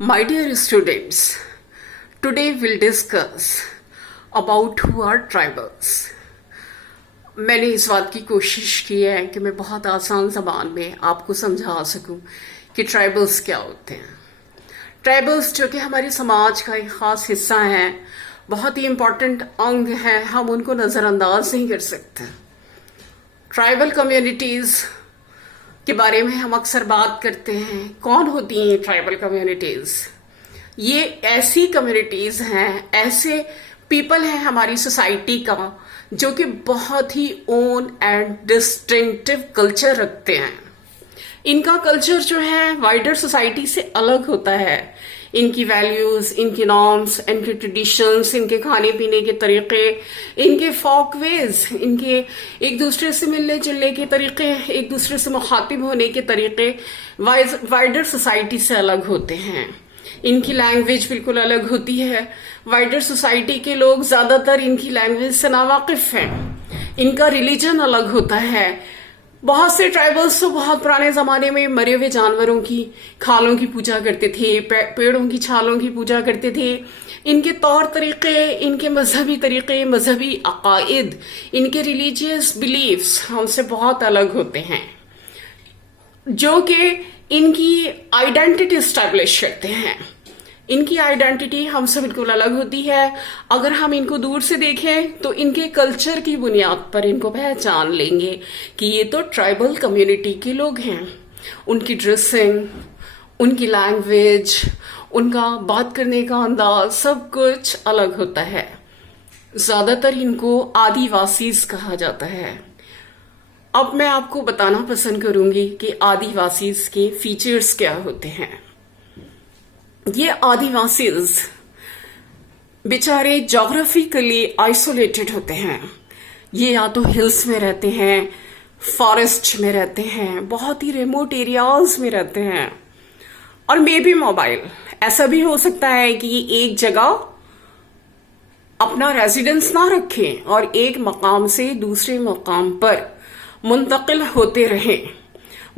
My dear students, today we'll discuss about who are tribals. मैंने इस बात की कोशिश की है कि मैं बहुत आसान ज़बान में आपको समझा सकूं कि ट्राइबल्स क्या होते हैं। ट्राइबल्स जो कि हमारे समाज का एक ख़ास हिस्सा है, बहुत ही इम्पॉर्टेंट अंग है, हम उनको नज़रअंदाज नहीं कर सकते। ट्राइबल कम्युनिटीज़ के बारे में हम अक्सर बात करते हैं। कौन होती हैं ट्राइबल कम्युनिटीज? ये ऐसी कम्युनिटीज हैं, ऐसे पीपल हैं हमारी सोसाइटी का जो कि बहुत ही ओन एंड डिस्टिंक्टिव कल्चर रखते हैं। इनका कल्चर जो है वाइडर सोसाइटी से अलग होता है। इनकी वैल्यूज, इनकी नॉर्म्स, इनके ट्रेडिशंस, इनके खाने पीने के तरीके, इनके फोक वेज, इनके एक दूसरे से मिलने जुलने के तरीके, एक दूसरे से मुखातिब होने के तरीके वाइडर सोसाइटी से अलग होते हैं। इनकी लैंग्वेज बिल्कुल अलग होती है। वाइडर सोसाइटी के लोग ज्यादातर इनकी लैंग्वेज से नावाकिफ हैं। इनका रिलीजन अलग होता है। बहुत से ट्राइबल्स तो बहुत पुराने जमाने में मरे हुए जानवरों की खालों की पूजा करते थे, पेड़ों की छालों की पूजा करते थे। इनके तौर तरीके, इनके मजहबी तरीके, मजहबी अकायद, इनके रिलीजियस बिलीफ्स हमसे बहुत अलग होते हैं, जो कि इनकी आइडेंटिटी स्टैब्लिश करते हैं। इनकी आइडेंटिटी हमसे बिल्कुल अलग होती है। अगर हम इनको दूर से देखें तो इनके कल्चर की बुनियाद पर इनको पहचान लेंगे कि ये तो ट्राइबल कम्युनिटी के लोग हैं। उनकी ड्रेसिंग, उनकी लैंग्वेज, उनका बात करने का अंदाज, सब कुछ अलग होता है। ज्यादातर इनको आदिवासीज कहा जाता है। अब मैं आपको बताना पसंद करूंगी कि आदिवासीज के फीचर्स क्या होते हैं। ये आदिवासीज बेचारे जोग्राफिकली आइसोलेटेड होते हैं। ये या तो हिल्स में रहते हैं, फॉरेस्ट में रहते हैं, बहुत ही रिमोट एरियाज में रहते हैं, और मे बी मोबाइल। ऐसा भी हो सकता है कि ये एक जगह अपना रेजिडेंस ना रखें और एक मकाम से दूसरे मकाम पर मुंतकिल होते रहें।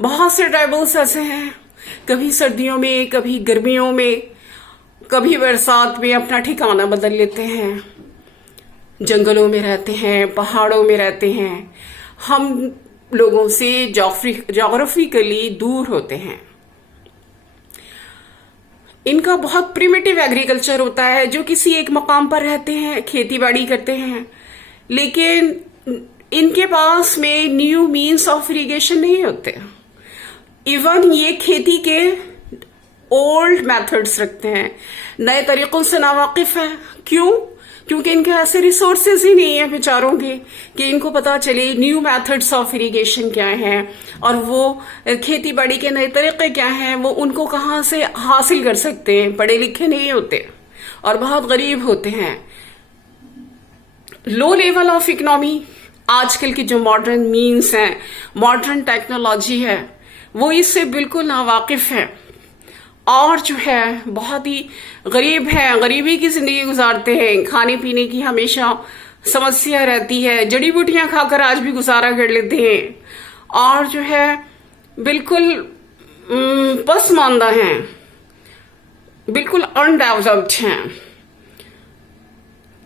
बहुत से ट्राइबल्स ऐसे हैं, कभी सर्दियों में, कभी गर्मियों में, कभी बरसात में अपना ठिकाना बदल लेते हैं। जंगलों में रहते हैं, पहाड़ों में रहते हैं। हम लोगों से जोग्राफिकली दूर होते हैं। इनका बहुत प्रिमिटिव एग्रीकल्चर होता है, जो किसी एक मकाम पर रहते हैं, खेती बाड़ी करते हैं, लेकिन इनके पास में न्यू मीन्स ऑफ इरिगेशन नहीं होते। इवन ये खेती के ओल्ड मेथड्स रखते हैं, नए तरीकों से नावाकिफ है। क्यों? क्योंकि इनके ऐसे रिसोर्सेज ही नहीं है बेचारों के कि इनको पता चले न्यू मेथड्स ऑफ इरिगेशन क्या हैं और वो खेती बाड़ी के नए तरीके क्या हैं, वो उनको कहाँ से हासिल कर सकते हैं। पढ़े लिखे नहीं होते और बहुत गरीब होते हैं। लो लेवल ऑफ इकोनॉमी, आजकल की जो मॉडर्न मीन्स हैं, मॉडर्न टेक्नोलॉजी है, वो इससे बिल्कुल नावाकिफ है और जो है बहुत ही गरीब है, गरीबी की जिंदगी गुजारते हैं। खाने पीने की हमेशा समस्या रहती है, जड़ी बूटियां खाकर आज भी गुजारा कर लेते हैं और जो है बिल्कुल पसमानदा हैं, बिल्कुल अनडेवलप्ड हैं।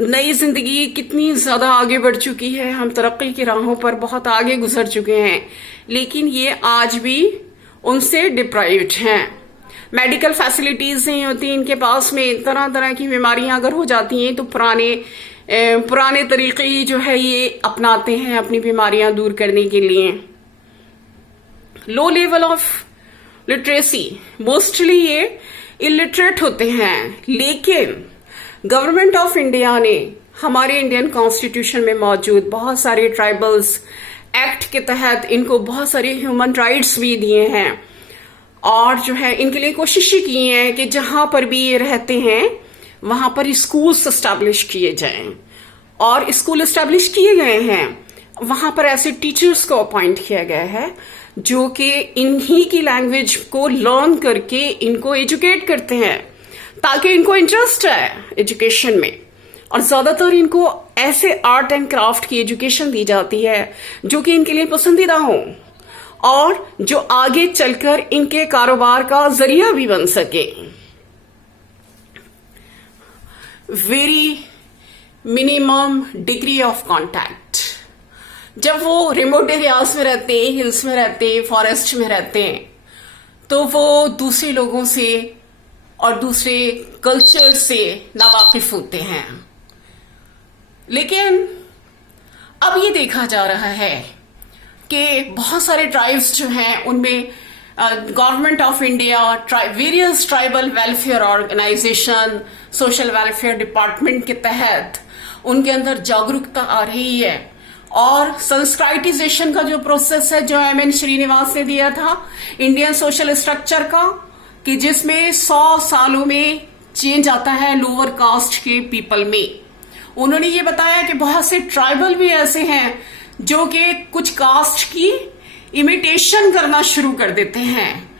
नई जिंदगी कितनी ज्यादा आगे बढ़ चुकी है, हम तरक्की की राहों पर बहुत आगे गुजर चुके हैं, लेकिन ये आज भी उनसे डिप्राइव्ड हैं। मेडिकल फैसिलिटीज नहीं होती इनके पास में। तरह तरह की बीमारियां अगर हो जाती हैं तो पुराने तरीके ही जो है ये अपनाते हैं अपनी बीमारियां दूर करने के लिए। Low level of literacy, mostly ये इलिटरेट होते हैं, लेकिन गवर्नमेंट ऑफ इंडिया ने हमारे इंडियन कॉन्स्टिट्यूशन में मौजूद बहुत सारे ट्राइबल्स एक्ट के तहत इनको बहुत सारे ह्यूमन राइट्स भी दिए हैं और जो है इनके लिए कोशिशें की हैं कि जहां पर भी ये रहते हैं वहां पर स्कूल्स एस्टैब्लिश किए जाएं, और स्कूल एस्टैब्लिश किए गए हैं। वहां पर ऐसे टीचर्स को अपॉइंट किया गया है जो कि इन्हीं की लैंग्वेज को लर्न करके इनको एजुकेट करते हैं, ताकि इनको इंटरेस्ट है एजुकेशन में। और ज्यादातर इनको ऐसे आर्ट एंड क्राफ्ट की एजुकेशन दी जाती है जो कि इनके लिए पसंदीदा हो और जो आगे चलकर इनके कारोबार का जरिया भी बन सके। Very minimum degree of contact. जब वो रिमोट एरियाज में रहते हैं, हिल्स में रहते हैं, फॉरेस्ट में रहते हैं, तो वो दूसरे लोगों से और दूसरे कल्चर से नावाकिफ होते हैं। लेकिन अब ये देखा जा रहा है कि बहुत सारे ट्राइब्स जो हैं उनमें government of India, various tribal welfare organisation, social welfare department के तहत उनके अंदर जागरूकता आ रही है। और संस्क्राइटिजेशन का जो प्रोसेस है, जो एम.एन. श्रीनिवास ने दिया था इंडियन सोशल स्ट्रक्चर का, कि जिसमें 100 सालों में चेंज आता है लोअर कास्ट के पीपल में, उन्होंने ये बताया कि बहुत से ट्राइबल भी ऐसे हैं जो कि कुछ कास्ट की इमिटेशन करना शुरू कर देते हैं,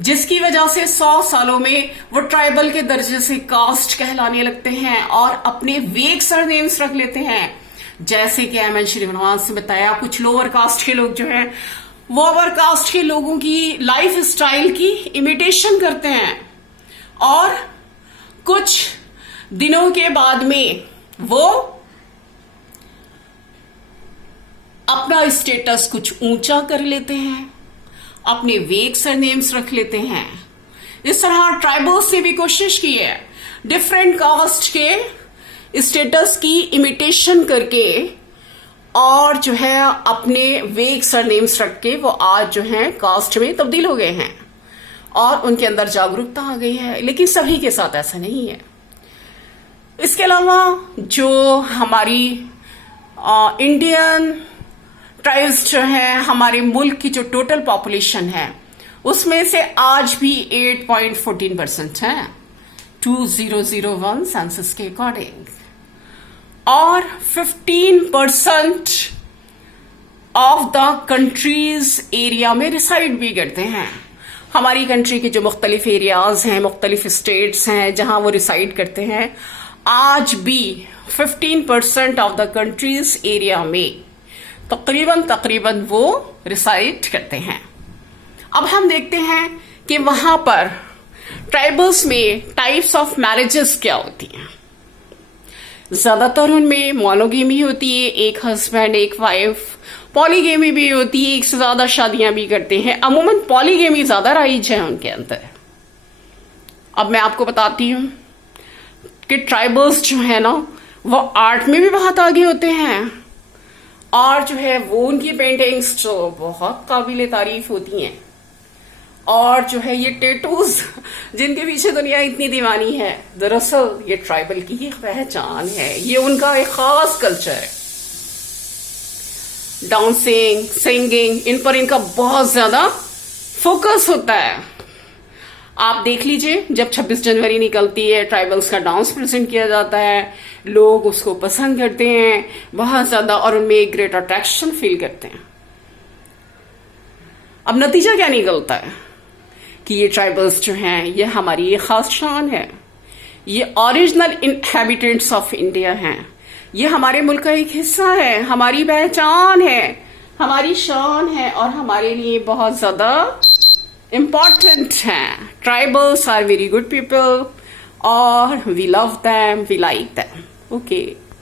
जिसकी वजह से 100 सालों में वो ट्राइबल के दर्जे से कास्ट कहलाने लगते हैं और अपने वेग सरनेम्स रख लेते हैं। जैसे कि एम.एन. श्रीनिवास ने बताया, कुछ लोअर कास्ट के लोग जो हैं वो अपर कास्ट के लोगों की लाइफ स्टाइल की इमिटेशन करते हैं और कुछ दिनों के बाद में वो अपना स्टेटस कुछ ऊंचा कर लेते हैं, अपने वेग सरनेम्स रख लेते हैं। इस तरह ट्राइबल्स ने भी कोशिश की है डिफरेंट कास्ट के स्टेटस की इमिटेशन करके और जो है अपने वेग सरनेम्स रख के वो आज जो है कास्ट में तब्दील हो गए हैं और उनके अंदर जागरूकता आ गई है। लेकिन सभी के साथ ऐसा नहीं है। इसके अलावा जो हमारी इंडियन ट्राइब्स जो है, हमारे मुल्क की जो टोटल पॉपुलेशन है उसमें से आज भी 8.14% है 2001 सेंसस के अकॉर्डिंग, और 15% ऑफ द कंट्रीज एरिया में रिसाइड भी करते हैं। हमारी कंट्री के जो मुख्तलिफ एरियाज हैं, मुख्तलिफ स्टेट्स हैं जहां वो रिसाइड करते हैं, आज भी 15% ऑफ द कंट्रीज एरिया में तकरीबन वो रिसाइड करते हैं। अब हम देखते हैं कि वहां पर ट्राइबल्स में टाइप्स ऑफ मैरिजेस क्या होती हैं। ज्यादातर उनमें मोनोगेमी होती है, एक हस्बैंड एक वाइफ। पॉलीगेमी भी होती है, एक से ज्यादा शादियां भी करते हैं। अमूमन पॉलीगेमी ज्यादा राइज है उनके अंदर। अब मैं आपको बताती हूं कि ट्राइबल्स जो है ना वो आर्ट में भी बहुत आगे होते हैं और जो है वो उनकी पेंटिंग्स जो बहुत काबिले तारीफ होती हैं। और जो है ये टैटूज जिनके पीछे दुनिया इतनी दीवानी है, दरअसल ये ट्राइबल की ही पहचान है। ये उनका एक खास कल्चर है। डांसिंग, सिंगिंग, इन पर इनका बहुत ज्यादा फोकस होता है। आप देख लीजिए, जब 26 जनवरी निकलती है, ट्राइबल्स का डांस प्रेजेंट किया जाता है, लोग उसको पसंद करते हैं बहुत ज्यादा और उनमें एक ग्रेट अट्रैक्शन फील करते हैं। अब नतीजा क्या निकलता है कि ये ट्राइबल्स जो हैं ये हमारी एक खास शान है। ये ओरिजिनल इनहैबिटेंट्स ऑफ इंडिया हैं। ये हमारे मुल्क का एक हिस्सा है, हमारी पहचान है, हमारी शान है और हमारे लिए बहुत ज्यादा इम्पॉर्टेंट हैं। Tribals are very good people और we love them, we like them. Okay.